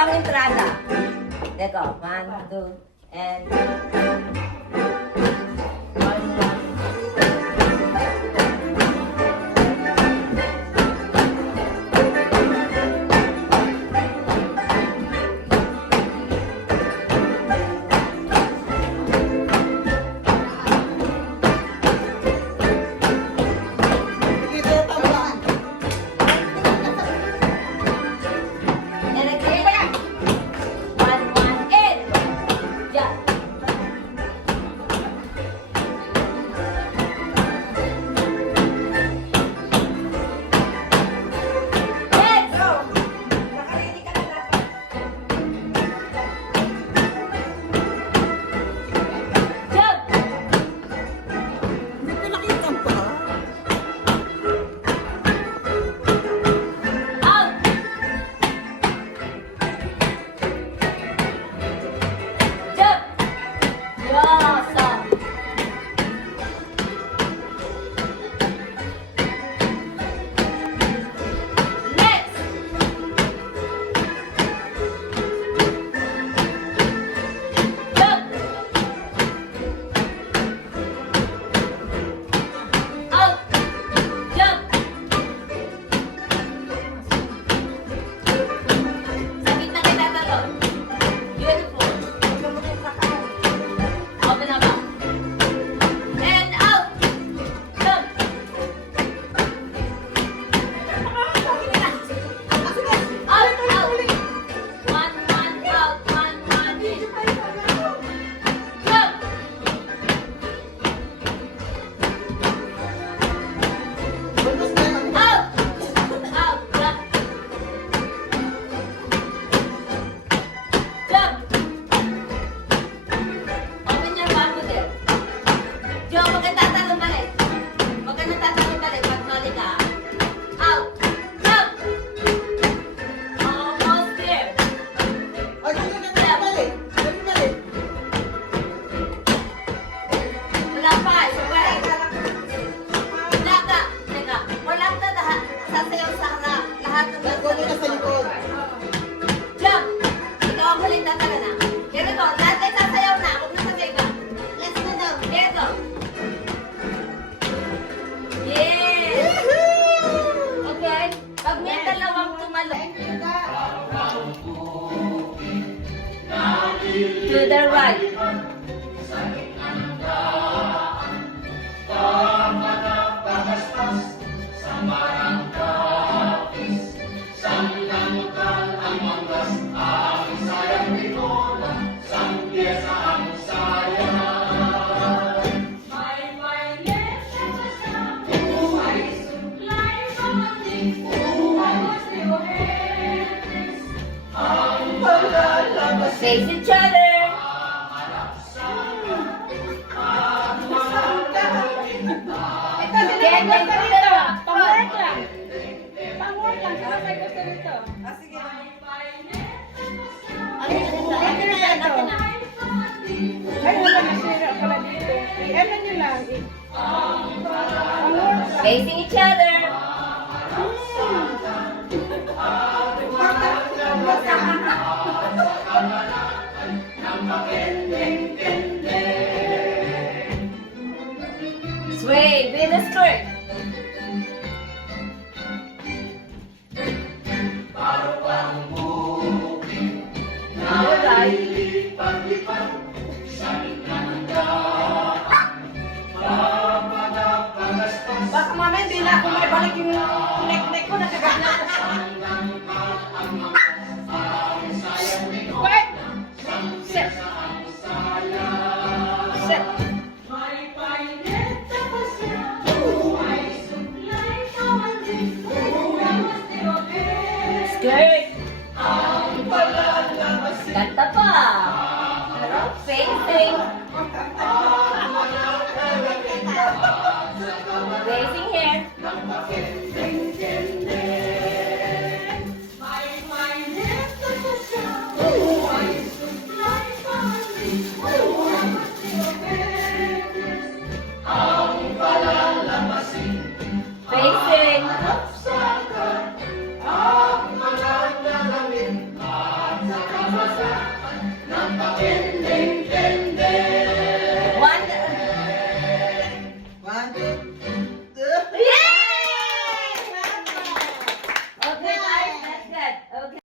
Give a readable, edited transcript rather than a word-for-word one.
ang entrada. Teko, 1, 2, and... To the right. Face each other. Ganyan dito. Pang-work lang. Pang-work lang. Sabay ko sa dito. Sige. Ay, wala nasira pala dito. Ano nyo lang. Facing each other. Sway with the skirt. Baka mamaya hindi na ako may balik yung neck ko, nakagana ako sa... Wait! Set! Set! Skirt. Kanta pa. Facing. Facing here. Facing. napaka-ending